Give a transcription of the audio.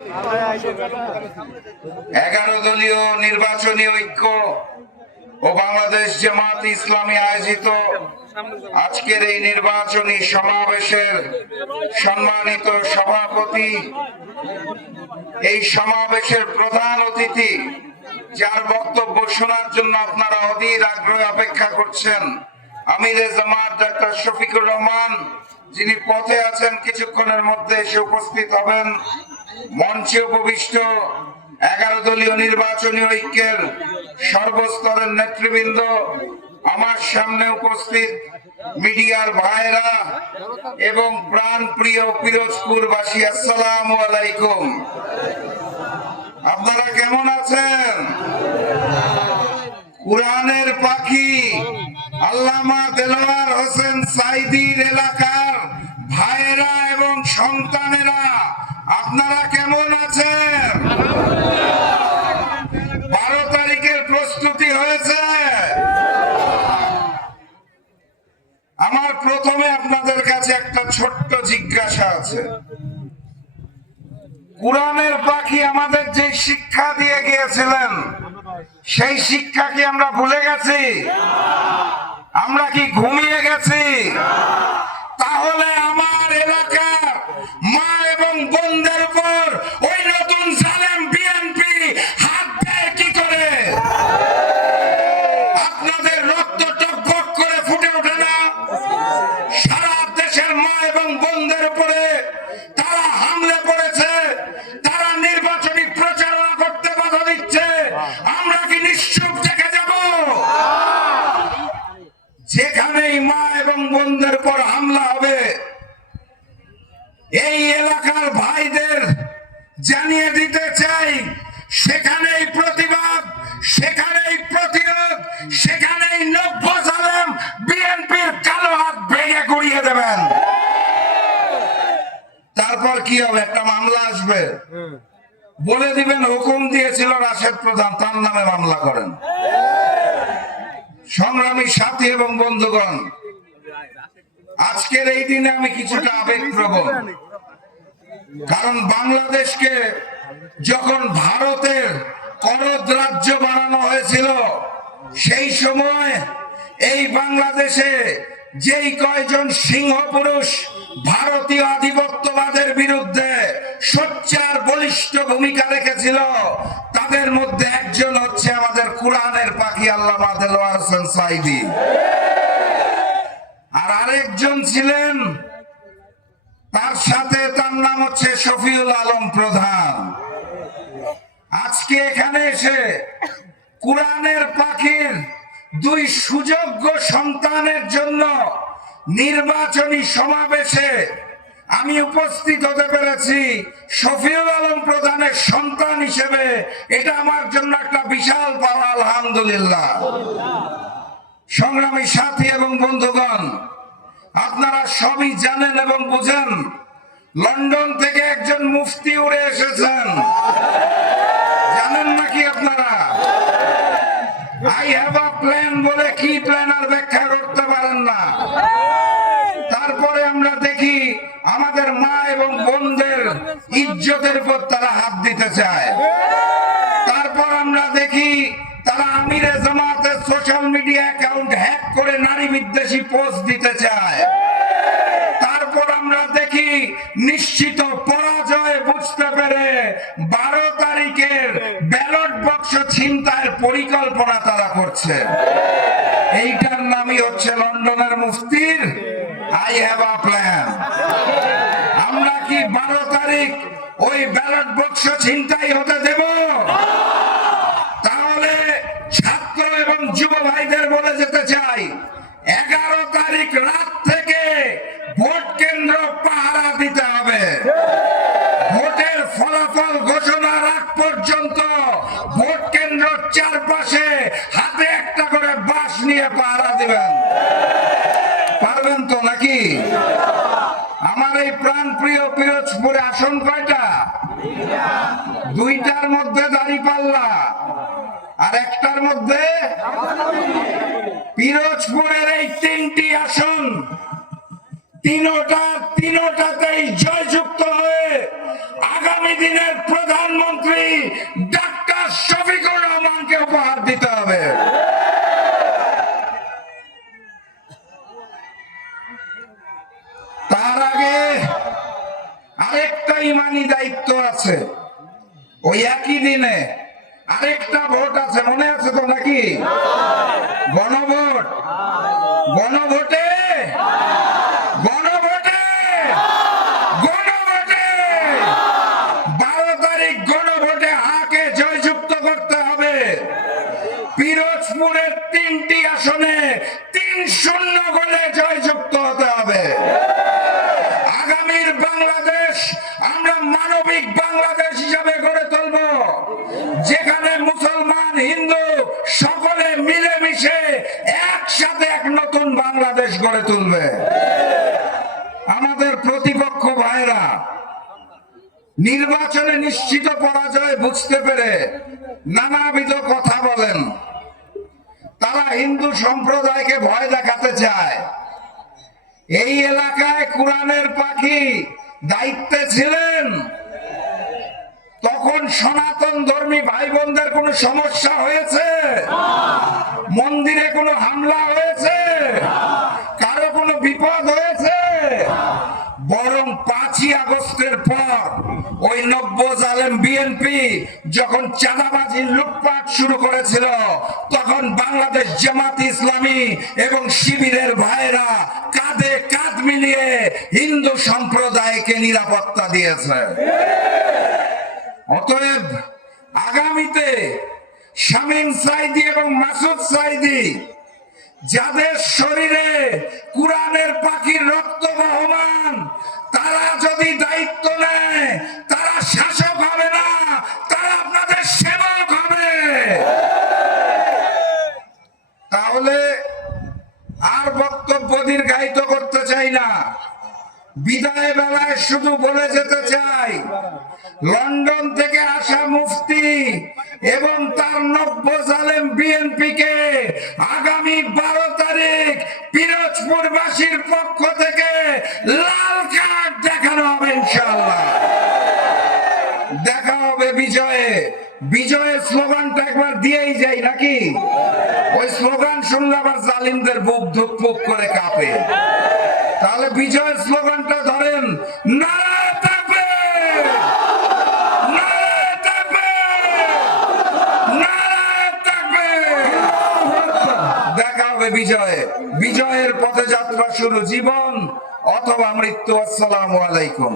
11 দলীয় নির্বাচনী ঐক্য ও বাংলাদেশ জামাত ইসলামী আয়োজিত আজকের এই নির্বাচনী সমাবেশের সম্মানিত সভাপতি, এই সমাবেশের প্রধান অতিথি, যার বক্তব্য শোনার জন্য আপনারা অধীর আগ্রহে অপেক্ষা করছেন, আমিরে জামাত ডাক্তার শফিকুর রহমান, যিনি পথে আছেন, কিছুক্ষণের মধ্যে এসে উপস্থিত হবেন। মঞ্চে উপবিষ্ট 11 দলীয় নির্বাচনী ঐক্যের সর্বস্তরের নেতৃবৃন্দ, আমার সামনে উপস্থিত মিডিয়ার ভাইরা এবং প্রাণ প্রিয় পিরোজপুরবাসী, আসসালামু আলাইকুম। আপনারা কেমন আছেন? কুরআনের পাখি আল্লামা দেলোয়ার হোসেন সাঈদীর এলাকার ভাইয়েরা এবং সন্তানেরা, আপনারা কেমন আছেন? 12 তারিখের প্রস্তুতি হয়েছে? আমার প্রথমে আপনাদের কাছে একটা ছোট্ট জিজ্ঞাসা আছে। কুরআনের পাখি আমাদের যে শিক্ষা দিয়ে গিয়েছিলেন, সেই শিক্ষা কি আমরা ভুলে গেছি? আমরা কি ঘুমিয়ে গেছি? তাহলে আমার এলাকার মা এবং বোনদের উপর ওই নতুন জালেম বিএনপি হাত দেয় কি করে? আপনাদের রক্ত টকবক করে ফুটে ওঠে না? সারা দেশের মা এবং বোনদের উপরে তারা হামলে পড়েছে, তারা নির্বাচনী প্রচারণা করতে বাধা দিচ্ছে। আমরা কি নিশ্চুপ দেখে যাব? যেখানেই মা এবং বোনদের উপর হামলা হবে, এই এলাকার ভাইদের জানিয়ে দিতে চাই, সেখানেই প্রতিবাদ, সেখানেই প্রতিরোধ, সেখানেই নব্য জালেম বিএনপির কালো হাত ভেঙে গুড়িয়ে দেবেন। তারপর কি হবে? একটা মামলা আসবে, বলে দিবেন হুকুম দিয়েছিল রাশেদ প্রধান, তার নামে মামলা করেন। সংগ্রামী সাথী এবং বন্ধুগণ, আজকের এই দিনে আমি কিছুটা আবেগপ্রবণ, কারণ বাংলাদেশকে যখন ভারতের করদ রাজ্য বানানো হয়েছিল, সেই সময় এই বাংলাদেশে যেই কয়জন সিংহ পুরুষ ভারতীয় আধিপত্যবাদের বিরুদ্ধে সোচ্চার বলিষ্ঠ ভূমিকা রেখেছিল, তাদের মধ্যে একজন হচ্ছে আমাদের কুরআনের পাখি আল্লামা দেলোয়ার হোসেন সাঈদী, আর আরেকজন ছিলেন তার সাথে, তার নাম হচ্ছে শফিউল আলম প্রধান। আজকে এখানে এসে কুরআনের পাখির দুই সুযোগ্য সন্তানের জন্য নির্বাচনী সমাবেশে আমি উপস্থিত হতে পেরেছি শফিউল আলম প্রধানের সন্তান হিসেবে। এটা আমার জন্য একটা বিশাল পাওয়া, আলহামদুলিল্লাহ। সংগ্রামী সাথী এবং বন্ধুগণ, আপনারা সবই জানেন এবং বুঝেন, লন্ডন থেকে একজন মুফতি উড়ে এসেছেন, জানেন নাকি আপনারা? আই হ্যাভ আ প্ল্যান বলে কি প্ল্যান আর ব্যাখ্যা করতে পারেন না। তারপরে আমরা দেখি আমাদের মা এবং বোনদের ইজ্জতের উপর তারা হাত দিতে চায়। তারপর আমরা দেখি তারা আমিরে জামাতের সোশ্যাল মিডিয়া অ্যাকাউন্ট হ্যাক করে নারী বিদ্বেষী পোস্ট দিতে চায়। তারপর আমরা দেখি নিশ্চিত পরাজয় বুঝতে পেরে 12 তারিখের ব্যালট বাক্স ছিনতাইয়ের পরিকল্পনা তারা করছে। এইটার নামই হচ্ছে লন্ডনের মুফতির আই হ্যাভ আ প্ল্যান। আমরা কি 12 তারিখ ওই ব্যালট বাক্স ছিনতাই হতে দেব? তাহলে ছাত্র এবং যুব ভাইদের বলে যেতে চাই, 11 তারিখ রাত থেকে ভোট কেন্দ্র পাহারা দিতে হবে। ভোটের ফলাফল ঘোষণার আগ পর্যন্ত ভোট কেন্দ্রের চারপাশে হাতে একটা করে বাঁশ নিয়ে পাহারা দিবেন। পারবেন তো নাকি? আমার এই প্রাণ প্রিয় পিরোজপুরে আসন কয়টা? 2টার মধ্যে দাঁড়িপাল্লা আর একটার মধ্যে পিরোজপুরের এই 3টি আসন, তিনোটাতেই জয়যুক্ত হয়ে আগামী দিনের প্রধানমন্ত্রী ডাক্তার শফিকুর রহমানকে উপহার দিতে হবে। তার আগে আরেকটা ইমানি দায়িত্ব আছে। ওই একই দিনে আরেকটা ভোট আছে, মনে আছে তো নাকি? গণভোট। গণভোটে গণভোটে গণভোটে 12 তারিখ গণভোটে হাকে জয়যুক্ত করতে হবে। পিরোজপুরের 3টি আসনে 3-0 গোলে জয়যুক্ত হতে হবে। আগামীর বাংলাদেশ আমরা মানবিক বাংলাদেশ হিসাবে গড়ে তুলব, যেখানে মুসলমান হিন্দু সকলে মিলেমিশে একসাথে এক নতুন বাংলাদেশ গড়ে তুলবে। আমাদের প্রতিপক্ষ ভাইরা নির্বাচনে নিশ্চিত পরাজয় বুঝতে পেরে নানাবিধ কথা বলেন। তারা হিন্দু সম্প্রদায়কে ভয় দেখাতে চায়। এই এলাকায় কোরআনের পাখি দায়িত্বে ছিলেন, তখন সনাতন ধর্মী ভাই বোনদের কোনো সমস্যা হয়েছে? মন্দিরে কোনো হামলা হয়েছে? কারো কোনো বিপদ হয়েছে? বরং 5ই আগস্টের পর ওই নব্য জালেম বিএনপি যখন চাঁদাবাজি লুটপাট শুরু করেছিল, তখন বাংলাদেশ জামাত ইসলামী এবং শিবিরের ভাইরা কাঁধে কাঁধ মিলিয়ে হিন্দু সম্প্রদায়কে নিরাপত্তা দিয়েছে। অতএব আগামীতে শামীম সাঈদী এবং মাসুদ সাঈদী, যাদের শরীরে কোরআনের পাখির রক্ত বহমান, তারা যদি দায়িত্ব নেয়, তারা শাসক হবে না, তারা আপনাদের সেবক হবে। তাহলে আর বক্তব্য দীর্ঘায়িত করতে চাই না। বিদায় বেলায় শুধু বলে যেতে চাই, লন্ডন থেকে আসা মুফতি এবং তার নব্য জালেম বিএনপিকে আগামী 12 তারিখ পিরোজপুরবাসীর পক্ষ থেকে লাল কার্ড দেখানো হবে। ইনশাআল্লাহ দেখা হবে বিজয়ে। বিজয়ের স্লোগানটা একবার দিয়েই যাই নাকি? ওই স্লোগান শুনলে আবার জালিমদের বুক ধুকপুক করে কাঁপে। তাহলে বিজয়ের স্লোগানটা ধরেন, নারায়ে তাকবীর, নারায়ে তাকবীর, নারায়ে তাকবীর। দেখা হবে বিজয়ে। বিজয়ের পথে যাত্রা শুরু, জীবন অথবা মৃত্যু। আসসালামু আলাইকুম।